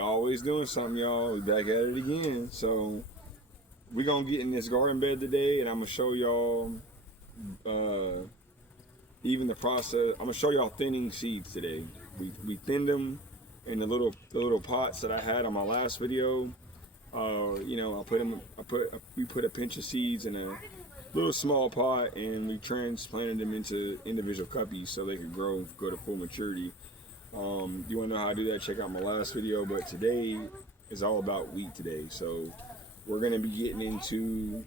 always doing something, y'all. We back at it again. So we're gonna get in this garden bed today, and I'm gonna show y'all even the process. I'm gonna show y'all thinning seeds today. We thinned them in the little pots that I had on my last video. You know, we put a pinch of seeds in a little small pot, and we transplanted them into individual cuppies so they could go to full maturity. You want to know how to do that? Check out my last video. But today is all about wheat today, so we're going to be getting into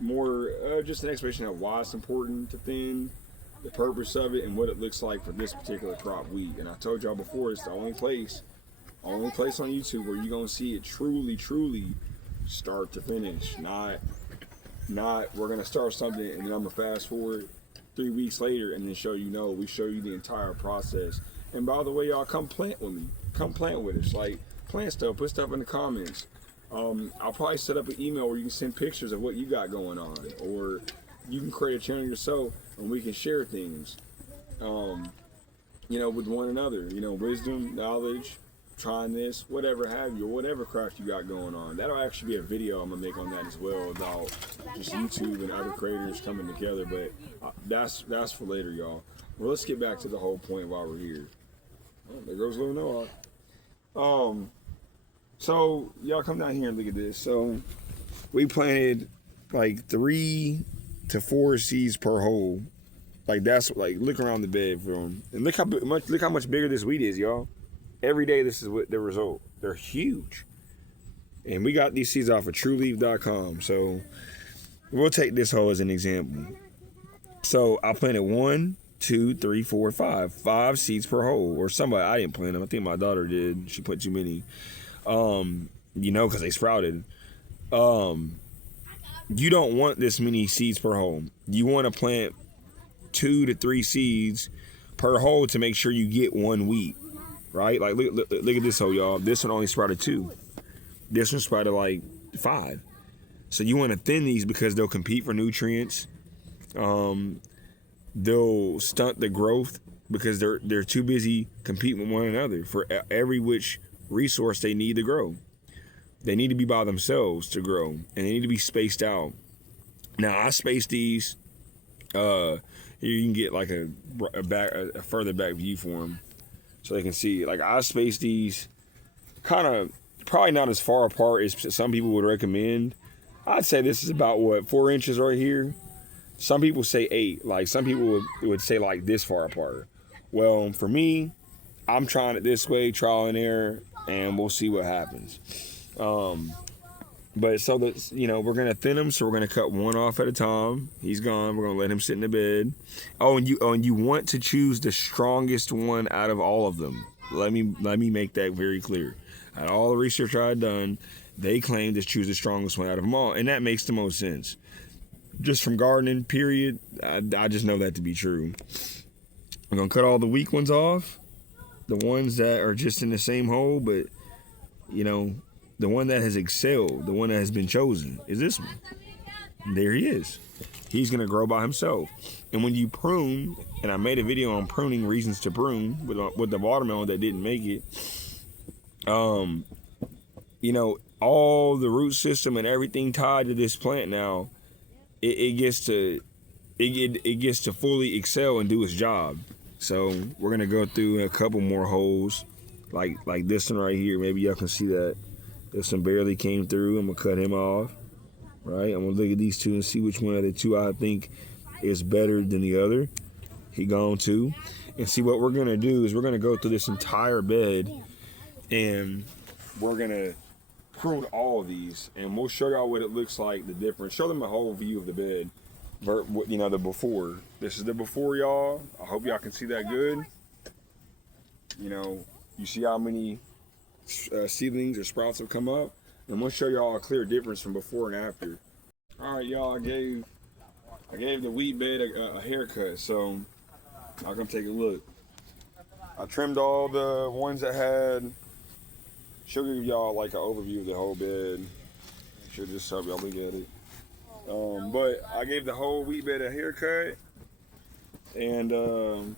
more just an explanation of why it's important to thin, the purpose of it, and what it looks like for this particular crop, wheat. And I told y'all before, it's the only place on YouTube where you're going to see it truly start to finish. Not we're going to start something and then I'm going to fast forward 3 weeks later and then show you. No, we show you the entire process. And by the way, y'all, come plant with me. Come plant with us. Like, plant stuff, put stuff in the comments. I'll probably set up an email where you can send pictures of what you got going on, or you can create a channel yourself and we can share things, you know, with one another. You know, wisdom, knowledge, trying this, whatever have you, or whatever craft you got going on. That'll actually be a video I'm gonna make on that as well, about just YouTube and other creators coming together. But that's for later, y'all. Well, let's get back to the whole point while we're here. Oh, there goes little Noah. So y'all come down here and look at this. So we planted like 3 to 4 seeds per hole. Like, that's like, look around the bed for them, and look how much bigger this wheat is, y'all. Every day this is what the result. They're huge. And we got these seeds off of TrueLeaf.com. So we'll take this hole as an example. So I planted 1, 2, 3, 4, 5 seeds per hole. Or somebody, I didn't plant them. I think my daughter did. She put too many. You know, because they sprouted. You don't want this many seeds per hole. You want to plant 2 to 3 seeds per hole to make sure you get one wheat. Right? Like, look at this hole, y'all. This one only sprouted 2. This one sprouted like 5. So you want to thin these because they'll compete for nutrients. They'll stunt the growth because they're too busy competing with one another for every which resource they need to grow. They need to be by themselves to grow, and they need to be spaced out. Now, I spaced these. Here you can get like a further back view for them, so they can see. Like, I spaced these kind of probably not as far apart as some people would recommend. I'd say this is about, what, 4 inches right here. Some people say 8. Like, some people would say like this far apart. Well, for me, I'm trying it this way, trial and error, and we'll see what happens. But so that, you know, we're gonna thin them, so we're gonna cut one off at a time. He's gone. We're gonna let him sit in the bed. Oh, and you want to choose the strongest one out of all of them. Let me make that very clear. Out of all the research I've done, they claim to choose the strongest one out of them all, and that makes the most sense. Just from gardening, period, I just know that to be true. I'm gonna cut all the weak ones off, the ones that are just in the same hole, but, you know, the one that has excelled, the one that has been chosen, is this one. There he is. He's gonna grow by himself. And when you prune, and I made a video on pruning, reasons to prune with the watermelon that didn't make it, you know, all the root system and everything tied to this plant now, it gets to fully excel and do its job. So we're gonna go through a couple more holes, like this one right here. Maybe y'all can see that. This one barely came through. I'm gonna cut him off. Right? I'm gonna look at these two and see which one of the two I think is better than the other. He gone too. And see, what we're gonna do is we're gonna go through this entire bed, and we're gonna prune all of these, and we'll show y'all what it looks like, the difference. Show them a whole view of the bed. You know, the before. This is the before, y'all. I hope y'all can see that good. You know, you see how many seedlings or sprouts have come up, and we'll show y'all a clear difference from before and after. All right, y'all. I gave the wheat bed a haircut, so I'll come take a look. I trimmed all the ones that had. She'll give y'all like an overview of the whole bed. She'll just help y'all look at it. But I gave the whole wheat bed a haircut, and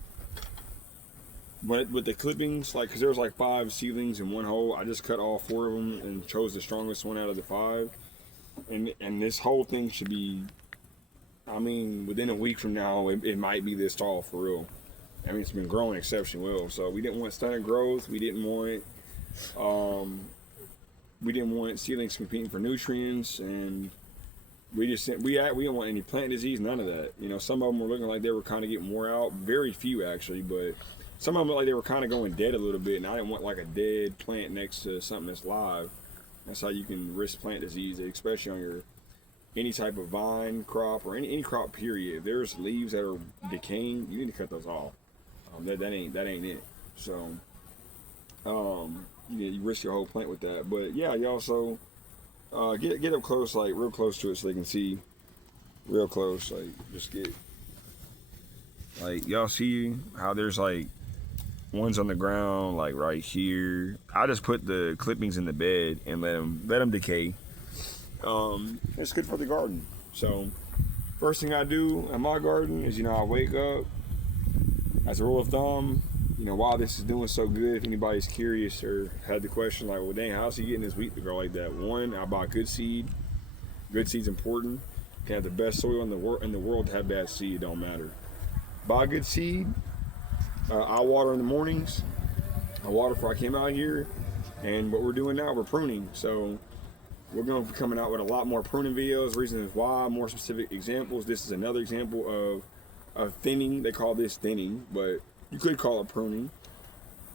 But with the clippings, like, cause there was like 5 seedlings in one hole, I just cut all 4 of them and chose the strongest one out of the 5. And this whole thing should be, I mean, within a week from now, it might be this tall for real. I mean, it's been growing exceptionally well. So we didn't want stunted growth. We didn't want seedlings competing for nutrients, and we didn't want any plant disease, none of that. You know, some of them were looking like they were kind of getting wore out. Very few actually, but some of them looked like they were kind of going dead a little bit, and I didn't want like a dead plant next to something that's live. That's how you can risk plant disease, especially on your any type of vine crop or any crop period. If there's leaves that are decaying, you need to cut those off. That ain't it. So you risk your whole plant with that. But yeah, y'all, so get up close, like real close to it, so they can see real close. Like just get, like, y'all see how there's like ones on the ground, like right here. I just put the clippings in the bed and let them decay. It's good for the garden. So first thing I do in my garden is, I wake up. As a rule of thumb, why this is doing so good, if anybody's curious or had the question like, well, dang, how's he getting his wheat to grow like that? One, I buy good seed. Good seed's important. You can have the best soil in the world to have bad seed, it don't matter. Buy good seed. I water in the mornings. I water before I came out here. And what we're doing now, we're pruning. So we're going to be coming out with a lot more pruning videos, reasons why, more specific examples. This is another example of thinning. They call this thinning, but you could call it pruning.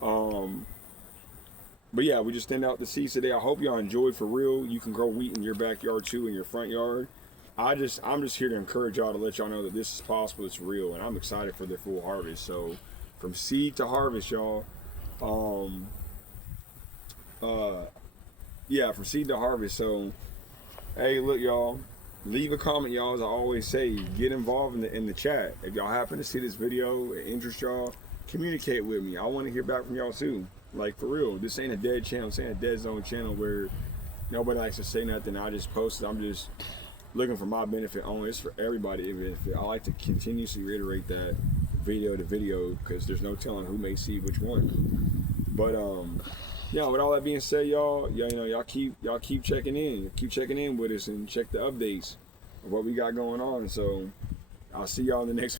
But yeah, we just thinned out the seeds today. I hope y'all enjoyed for real. You can grow wheat in your backyard too, in your front yard. I'm just here to encourage y'all, to let y'all know that this is possible, it's real, and I'm excited for the full harvest. So from seed to harvest, y'all. Yeah, from seed to harvest. So hey, look, y'all, leave a comment, y'all. As I always say, get involved in the chat. If y'all happen to see this video, it interests y'all, communicate with me. I want to hear back from y'all too. Like, for real, this ain't a dead channel. This ain't a dead zone channel where nobody likes to say nothing. I just post it. I'm just looking for my benefit only. It's for everybody's benefit. I like to continuously reiterate that video to video, because there's no telling who may see which one. But yeah, with all that being said, y'all keep checking in with us and check the updates of what we got going on. So I'll see y'all in the next